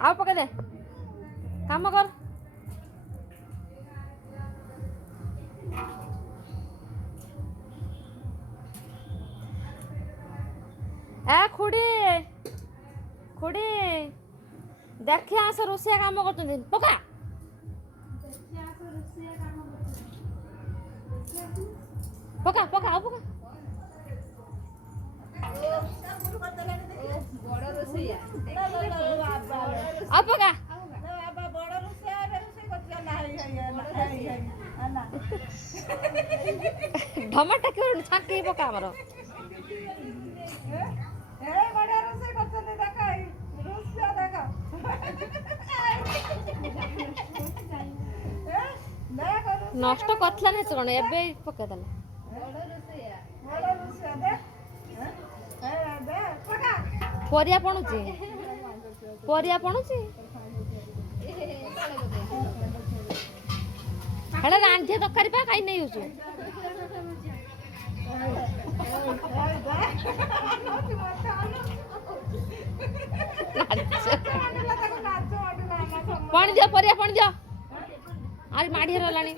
ଆଉ ପକେଇ ଦେ କାମ କର ଏ ଖୁଡ଼ି ଖୁଡ଼ି ଦେଖି ଆସ ରୋଷେଇଆ କାମ କରୁଛନ୍ତି ପକା ପକା ପକା ଆଉ ପକା ଆଉ ପକା ढमाटा क्यों छाके पका हमर नष्ट करथला नै कोन एबे पका दला परिया पणुची हेला रांधे तकारी पा खाई नै होछु पानी दियो परिया पानी दियो अरे माड़ी हरलानी